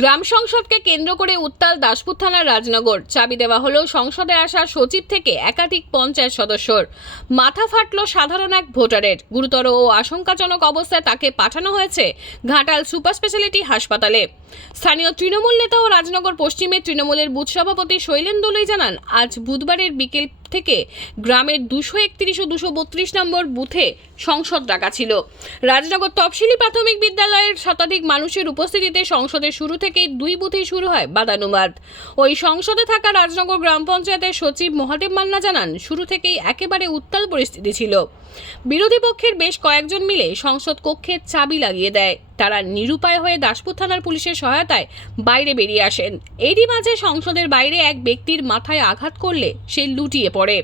গ্রাম সংসদকে কেন্দ্র করে উত্তাল দাসপুর থানার রাজনগর। চাবি দেওয়া হলো সংসদে আসা সচিব থেকে একাধিক পঞ্চায়েত সদস্যর। মাথা ফাটল সাধারণ এক ভোটারের। গুরুতর ও আশঙ্কাজনক অবস্থায় তাকে পাঠানো হয়েছে ঘাটাল সুপার স্পেশালিটি হাসপাতালে। স্থানীয় তৃণমূল নেতা ও রাজনগর পশ্চিমে তৃণমূলের বুথ সভাপতি শৈলেন দোলই জানান, আজ বুধবারের বিকেল থেকে গ্রামের দুশো একত্রিশ ও দুশো বত্রিশ নম্বর বুথে সংসদ ডাকা ছিল। রাজনগর তফসিলি প্রাথমিক বিদ্যালয়ের শতাধিক মানুষের উপস্থিতিতে সংসদের শুরু থেকেই দুই বুথেই শুরু হয় বাদানুবাদ। ওই সংসদে থাকা রাজনগর গ্রাম পঞ্চায়েতের সচিব মহাদেব মান্না জানান, শুরু থেকেই একেবারে উত্তাল পরিস্থিতি ছিল। বিরোধী পক্ষের বেশ কয়েকজন মিলে সংসদ কক্ষে চাবি লাগিয়ে দেয়। তারা নিরুপায় হয়ে দাসপুর থানার পুলিশের সহায়তায় বাইরে বেরিয়ে আসেন। এরই মাঝে সংসদের বাইরে এক ব্যক্তির মাথায় আঘাত করলে সে লুটিয়ে পড়ে।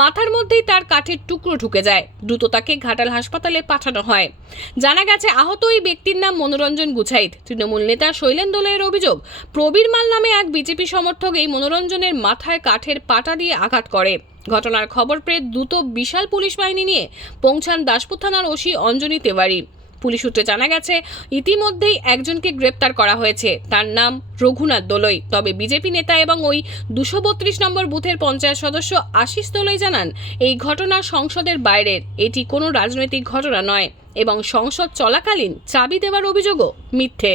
মাথার মধ্যেই তার কাঠের টুকরো ঢুকে যায়। দ্রুত তাকে ঘাটাল হাসপাতালে পাঠানো হয়। জানা গেছে, আহত ওই ব্যক্তির নাম মনোরঞ্জন গুছাইত। তৃণমূল নেতা শৈলেন দোলের অভিযোগ, প্রবীর মাল নামে এক বিজেপি সমর্থক এই মনোরঞ্জনের মাথায় কাঠের পাটা দিয়ে আঘাত করে। ঘটনার খবর পেয়ে দ্রুত বিশাল পুলিশ বাহিনী নিয়ে পৌঁছান দাসপুর থানার ওসি অঞ্জনী তেওয়ারি। পুলিশ সূত্রে জানা গেছে, ইতিমধ্যেই একজনকে গ্রেপ্তার করা হয়েছে। তার নাম রঘুনাথ দোলই। তবে বিজেপি নেতা এবং ওই দুশো বত্রিশ নম্বর বুথের পঞ্চায়েত সদস্য আশিস দোলই জানান, এই ঘটনা সংসদের বাইরের এটি কোনো রাজনৈতিক ঘটনা নয় এবং সংসদ চলাকালীন চাবি দেওয়ার অভিযোগও মিথ্যে।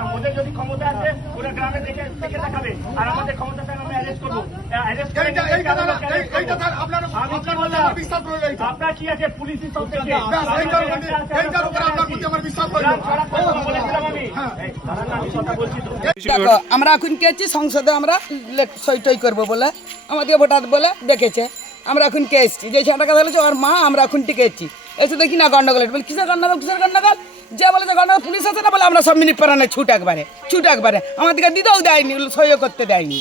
arrest করে দেয়, বলে দিলাম। ওদের যদি ক্ষমতা আছে, ওরা গ্রামে দেখে থেকে দেখাবে। আর আমাদের ক্ষমতা থাকলে আমরা করব। আপনার- কি আছে এখন কেছি সংসদে আমরা লে- সই টই করব বলে। আমাদের ভোটার বলে ডেকেছে। আমরা এখন কে এসছি? যে ছেলেটা কথা বলেছে ওর মা আমরা এখন টিকে এসছি এসে দেখি না গন্ডগোল বলে কিসের গন্ডগোল? কিসের গন্ডগোল? যে বলেছে গন্ডগোল পুলিশ আছে না বলে আমরা সব মিনিট পরানে ছুট একবারে ছুট একবারে। আমাদেরকে দিতেও দেয়নি সইও করতে দেয়নি।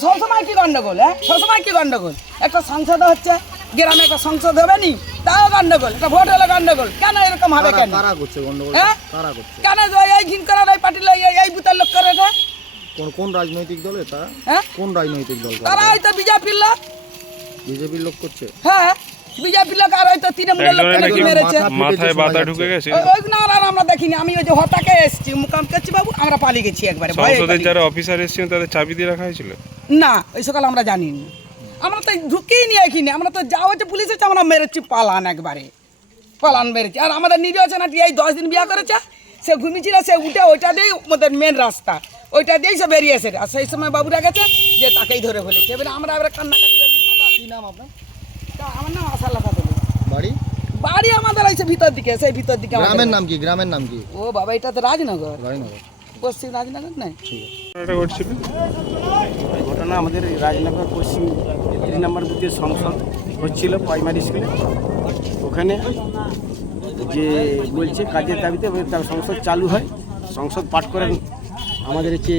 সবসময় কি গন্ডগোল হ্যাঁ? সবসময় কি গন্ডগোল? একটা সংসদ হচ্ছে গ্রামে একটা সংসদ হবে নি তাও গন্ডগোল একটা ভোট হলে গন্ডগোল। কেন এরকম হবে কেন? কারা করছে গন্ডগোল? হ্যাঁ? কেন এই- এই ঘিন করার এই পার্টির এই এই বুতার লোক করে এটা? কোন কোন রাজনৈতিক দলে তারা হ্যাঁ? কোন রাজনৈতিক দল? তারা হয়তো বিজেপির লোক। বিজেপির লোক করছে? হ্যাঁ বিজেপির লোক আর হয়তো তৃণমূলের লোক মেরেছে? মাথায় যাচ্ছে। ঢুকে গেছে। ওই- না দেখিনি আমি ওই যে হতাকে এসেছি মুকাম করছি বাবু আমরা পালিয়ে গেছি একবারে ভয়ে সংসদের যারা অফিসার এসেছিলেন তাদের চাবি দিয়ে রাখা হয়েছিল? না ওই সকাল আমরা জানি না আমরা তো ঢুকেই নি এখানে আমরা তো যা হচ্ছে পুলিশ আছে আমরা মেরেছি পালান একবারে। পালান মেরেছি। আর আমাদের নিজে আছে না এই দশ দিন বিয়া করেছে? সে ঘুমিয়েছিল সে উঠে ওইটা দিয়েই আমাদের মেন রাস্তা। ওইটা দিয়েই সে বেরিয়েছে আর সেই সময় বাবুরা গেছে যে তাকেই ধরে ফেলেছে। এবারে আমরা এবারে কান্নাকাটি কথা কি নাম আপনার তা আমার নাম আশা লাখা দেবে বাড়ি? বাড়ি আমাদের আছে ভিতর দিকে সেই ভিতর দিকে গ্রামের নাম কি? গ্রামের নাম কি? ও বাবা এটা তো রাজনগর। রাজনগর। পশ্চিম রাজনগর নাই? এটা ঘটনা আমাদের রাজনগর পশ্চিম তিন নম্বর বুথের সংসদ হচ্ছিল প্রাইমারি স্কুলে ওখানে যে বলছে কাজের দাবিতে তার সংসদ চালু হয়। সংসদ পাঠ করেন আমাদের হচ্ছে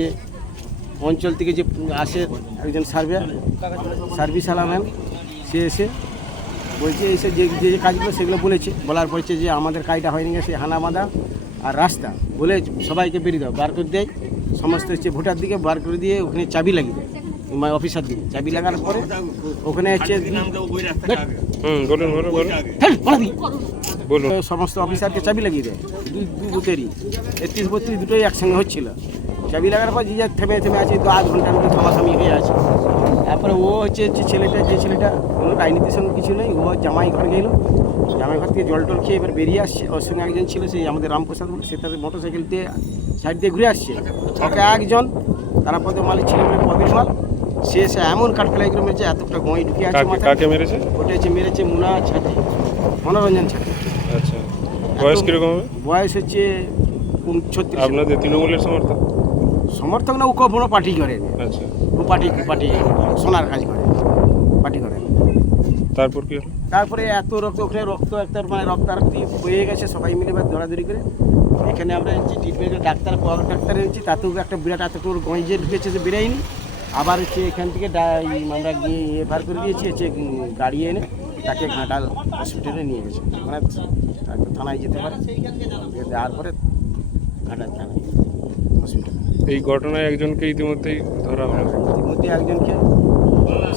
অঞ্চল থেকে যে আসে একজন সার্ভে সার্ভিস আলামেন সে এসে বলছে এসে যে যে কাজগুলো সেগুলো বলেছে বলার পরে যে আমাদের কাজটা হয়নি গেছে হানামাদা আর রাস্তা। বলে সবাইকে বেরিয়ে দাও বার করে দেয় সমস্ত হচ্ছে ভোটার দিকে বার করে দিয়ে ওখানে চাবি লাগিয়ে দেয় মানে অফিসার দিকে। চাবি লাগার পরে ওখানে হচ্ছে দি। সমস্ত অফিসারকে চাবি লাগিয়ে দেয় দুই বুথেরই। একত্রিশ বত্রিশ দুটোই একসঙ্গে হচ্ছিল। চাবি লাগার পর যে যা থেমে থেমে আছে তো আধ ঘণ্টার মধ্যে থামাথামি হয়ে আছে। তারপরে ও হচ্ছে যে ছেলেটা যে ছেলেটা কোনো রাজনীতির সঙ্গে কিছু নেই ও জামাই ঘর গেল। জামাই ঘর থেকে জল টল খেয়ে এবার বেরিয়ে আসছে। ওর সঙ্গে একজন ছিল সেই আমাদের রামপ্রসাদ বলে সে তাদের মোটর সাইকেল দিয়ে সাইড দিয়ে ঘুরে আসছে। ওকে একজন তারা তারাপদে মালিক ছিল বলে প্রবীর মাল। সে এসে এমন কাঠ ফেলাই করে মেরেছে এতটা গোঁই ঢুকে আছে কাকে মেরেছে? ওটা হচ্ছে মেরেছে মুনা ছাতি মনোরঞ্জন ছাতি আচ্ছা। বয়স কীরকম হবে? বয়স হচ্ছে ছত্রিশ। আপনাদের তৃণমূলের সমর্থক? সমর্থক না ও কোনো পার্টি করে। আচ্ছা। ও পার্টি পার্টি সোনার কাজ করে পার্টি করে। তারপর কি তারপরে এত রক্ত ওখানে রক্ত একটা মানে রক্তারক্তি হয়ে গেছে সবাই মিলে এবার দৌড়াদৌড়ি করে। এখানে আমরা যে ট্রিটমেন্টের ডাক্তার পাওয়ার ডাক্তার এনেছি তাতেও একটা বিরাট এতটুকু গঞ্জে ঢুকেছে যে বেরোয়নি। আবার হচ্ছে এখান থেকে আমরা গিয়ে এফআর করে দিয়েছি হচ্ছে গাড়ি এনে তাকে ঘাটাল হসপিটালে নিয়ে গেছে। মানে থানায় যেতে পারে। দেওয়ার পরে ঘাটার থানায়। হসপিটালে এই ঘটনায় একজনকে ইতিমধ্যেই ধরা হলো। ইতিমধ্যে একজনকে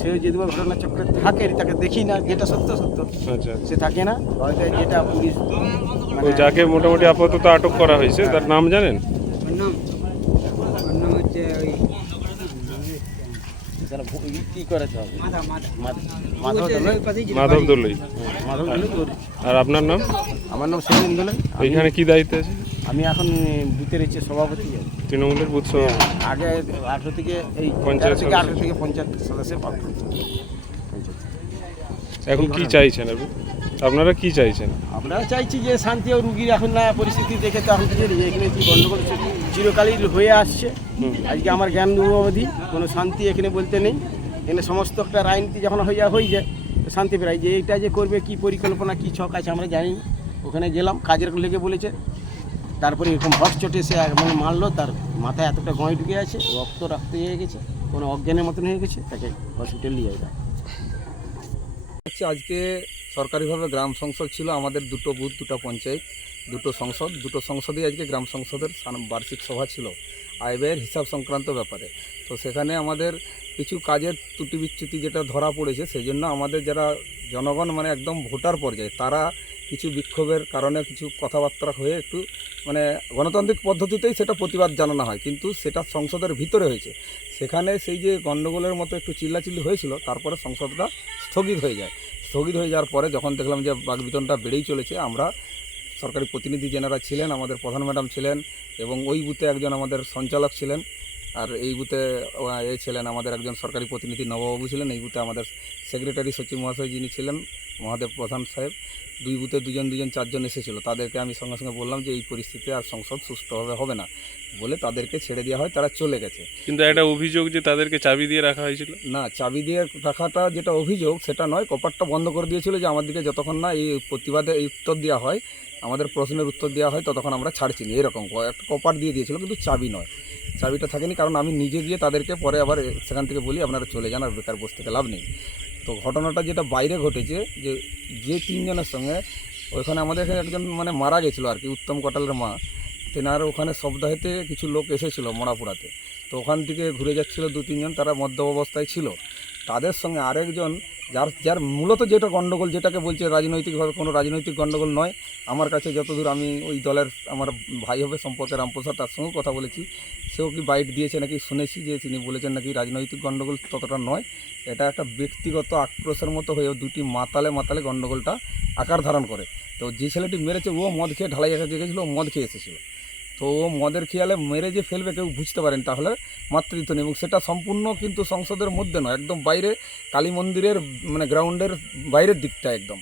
সেও যদি ঘটনা চক্রে থাকে তাকে দেখি না যেটা সত্য সত্য। আচ্ছা সে থাকে না হয়তো যেটা পুলিশ ও মানে যাকে মোটামুটি আপাতত আটক করা হয়েছে তার নাম জানেন? যারা ভু- ই কি করাতে হবে মাধ- মাধব। দোলই মাধব দোলই মাধব দোলই তোর আর আপনার নাম? আমার নাম সেলিম দোলই এইখানে কি দায়িত্বে আছে? আমি এখন বুথের হচ্ছে সভাপতি। তৃণমূলের বুথ। আগে আঠেরো থেকে এই পঞ্চায়েত থেকে। আঠেরো থেকে পঞ্চায়েত সদস্য পাবো এখন কি চাইছেন আপনি? আপনারা কি চাইছেন? আমরা চাইছি যে শান্তি ও রুগীর এখন না পরিস্থিতি দেখে তো এখন কিছু এখানে কি গণ্ডগোল চিরকালই হয়ে আসছে। আজকে আমার জ্ঞান অবধি কোনো শান্তি এখানে বলতে নেই। এখানে সমস্ত একটা রাজনীতি যখন হয়ে যায় হয়ে যায় তো শান্তি প্রায় যে এইটা যে করবে কি পরিকল্পনা কি ছক আছে আমরা জানি ওখানে গেলাম কাজের লেগে বলেছে। তারপরে এরকম ভক্স চটে সে মানে মারলো, তার মাথায় এতটা গঁয় ঢুকে আছে, রক্ত রক্ত হয়ে গেছে, কোনো অজ্ঞানের মতন হয়ে গেছে, তাকে হসপিটাল নিয়ে যায়। আজকে সরকারিভাবে গ্রাম সংসদ ছিল, আমাদের দুটো বুথ, দুটো পঞ্চায়েত, দুটো সংসদ। দুটো সংসদেই আজকে গ্রাম সংসদের বার্ষিক সভা ছিল আয় ব্যয়ের হিসাব সংক্রান্ত ব্যাপারে। তো সেখানে আমাদের কিছু কাজের ত্রুটি বিচ্যুতি যেটা ধরা পড়েছে সেই জন্য আমাদের যারা জনগণ মানে একদম ভোটার পর্যায়ে। তারা কিছু বিক্ষোভের কারণে কিছু কথাবার্তা হয়ে একটু মানে গণতান্ত্রিক পদ্ধতিতেই সেটা প্রতিবাদ জানানো হয়। কিন্তু সেটা সংসদের ভিতরে হয়েছে। সেখানে সেই যে গণ্ডগোলের মতো একটু চিল্লাচিল্লি হয়েছিল, তারপরে সংসদটা স্থগিত হয়ে যায়। স্থগিত হয়ে যাওয়ার পরে যখন দেখলাম যে বাগবিতনটা বেড়েই চলেছে, আমরা সরকারি প্রতিনিধি যেনারা ছিলেন, আমাদের প্রধান ম্যাডাম ছিলেন এবং ওই বুথে একজন আমাদের সঞ্চালক ছিলেন আর এই বুথে আহ, এ ছিলেন আমাদের একজন সরকারি প্রতিনিধি নববাবু ছিলেন এই বুথে আমাদের সেক্রেটারি সচিব মহাশয় যিনি ছিলেন মহাদেব প্রধান সাহেব দুই বুথে দুজন দুজন চারজন এসেছিল। তাদেরকে আমি সঙ্গে সঙ্গে বললাম যে এই পরিস্থিতিতে আর সংসদ সুষ্ঠুভাবে হবে না বলে তাদেরকে ছেড়ে দেওয়া হয় তারা চলে গেছে। কিন্তু একটা অভিযোগ যে তাদেরকে চাবি দিয়ে রাখা হয়েছিল? না চাবি দিয়ে রাখাটা যেটা অভিযোগ সেটা নয় কপারটা বন্ধ করে দিয়েছিল যে আমাদেরকে যতক্ষণ না এই প্রতিবাদে এই উত্তর দেওয়া হয় আমাদের প্রশ্নের উত্তর দেওয়া হয় ততক্ষণ আমরা ছাড়ছি না এরকম একটা কপার দিয়ে দিয়েছিল কিন্তু চাবি নয়। চাবিটা থাকেনি, কারণ আমি নিজে গিয়ে তাদেরকে পরে আবার সেখান থেকে বলি, আপনারা চলে যান আর বেকার বসে থেকে লাভ নেই। তো ঘটনাটা যেটা বাইরে ঘটেছে, যে যে তিনজনের সঙ্গে, ওইখানে আমাদের এখানে একজন মানে মারা গেছিল আর কি, উত্তম কটালের মা। তেনার ওখানে সপ্তাহেতে কিছু লোক এসেছিল মরাপুরাতে তো ওখান থেকে ঘুরে যাচ্ছিল দু তিনজন, তারা মদ্য অবস্থায় ছিল। তাদের সঙ্গে আরেকজন, যার যার মূলত যেটা গণ্ডগোল যেটাকে বলছে রাজনৈতিকভাবে কোনো রাজনৈতিক গণ্ডগোল নয়, আমার কাছে যতদূর আমি ওই দলের, আমার ভাই হবে সম্পর্কে রামপ্রসাদ, তার সঙ্গেও কথা বলেছি। সেও কি বাইট দিয়েছে নাকি শুনেছি যে তিনি বলেছেন নাকি রাজনৈতিক গণ্ডগোল ততটা নয়। এটা একটা ব্যক্তিগত আক্রোশের মতো হয়েও দুটি মাতালে মাতালে গণ্ডগোলটা আকার ধারণ করে। তো যে ছেলেটি মেরেছে, ও মদ খেয়ে ঢালাই একা গেছিল, ও মদ খেয়ে এসেছিল। তো ও মদের খেয়ালে মেরে যে ফেলবে কেউ বুঝতে পারেন তাহলে মাতৃত্ব নেই এবং সেটা সম্পূর্ণ কিন্তু সংসদের মধ্যে নয়, একদম বাইরে কালী মন্দিরের মানে গ্রাউন্ডের বাইরের দিকটা একদম।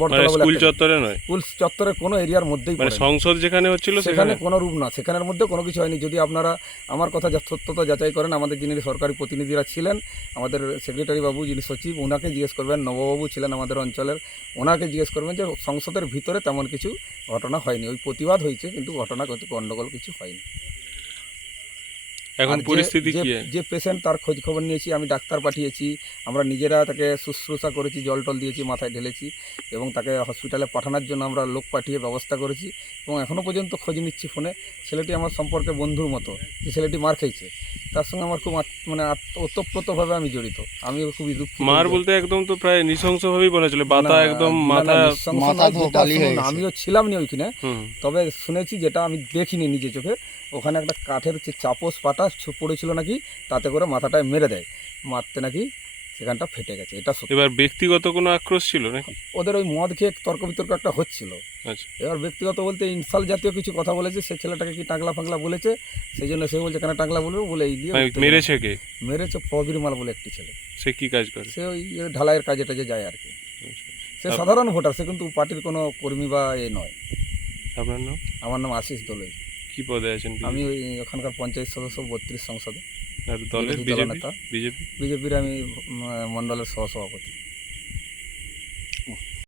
বটতলা স্কুল চত্বরে নয়? স্কুল চত্বরের কোনো এরিয়ার মধ্যেই মানে সংসদ যেখানে হচ্ছিল সেখানে কোনো রূপ না সেখানের মধ্যে কোনো কিছু হয়নি। যদি আপনারা আমার কথা সত্যতা যাচাই করেন আমাদের যিনি সরকারি প্রতিনিধিরা ছিলেন আমাদের সেক্রেটারি বাবু যিনি সচিব ওনাকে জিজ্ঞেস করবেন নববাবু ছিলেন আমাদের অঞ্চলের ওনাকে জিজ্ঞেস করবেন যে সংসদের ভিতরে তেমন কিছু ঘটনা হয়নি। ওই প্রতিবাদ হয়েছে কিন্তু ঘটনা গণ্ডগোল কিছু হয়নি। এখন পরিস্থিতি কি? যে পেশেন্ট তার খোঁজ খবর নিয়েছি আমি ডাক্তার পাঠিয়েছি আমরা নিজেরা তাকে শুশ্রূষা করেছি জল টল দিয়েছি মাথায় ঢেলেছি এবং তাকে হসপিটালে পাঠানোর জন্য আমরা লোক পাঠিয়ে ব্যবস্থা করেছি এবং এখনও পর্যন্ত খোঁজ নিচ্ছি ফোনে। ছেলেটি আমার সম্পর্কে বন্ধুর মতো যে ছেলেটি মার খেয়েছে তার সঙ্গে আমার খুব মানে ওতপ্রোতভাবে আমি জড়িত। আমি খুবই দুঃখিত। মার বলতে একদম তো প্রায় নৃশংসভাবেই বলা চলে বাতা একদম মাথা। আমিও ছিলাম নি ওইখানে তবে শুনেছি যেটা আমি দেখিনি নিজে চোখে। ওখানে একটা কাঠের যে চাপস পাটা পড়েছিল নাকি তাতে করে মাথাটায় মেরে দেয়। মারতে নাকি সেখানটা ফেটে গেছে। এটা সত্যি। এবার ব্যক্তিগত কোনো আক্রোশ ছিল নাকি? ওদের ওই মদ খেয়ে তর্ক বিতর্ক একটা হচ্ছিল। আচ্ছা। এবার ব্যক্তিগত বলতে ইনসাল জাতীয় কিছু কথা বলেছে সে ছেলেটাকে কি টাংলা ফাংলা বলেছে সেই জন্য সে বলছে কেন টাংলা বলবে? বলে এই দিয়ে মানে মেরেছে কে? মেরেছে প্রবীর মাল বলে একটি ছেলে। সে কি কাজ করে? সে ওই ঢালাইয়ের কাজে টাজে যায় আর কি। সে সাধারণ ভোটার সে কিন্তু পার্টির কোনো কর্মী বা এ নয়। আপনার নাম? আমার নাম আশিস দোলই কি পদে আছেন আমি ওই ওখানকার পঞ্চায়েত সদস্য বত্রিশ সংসদে। দলের বিজেপি বিজেপির আমি মন্ডলের সহ সহসভাপতি।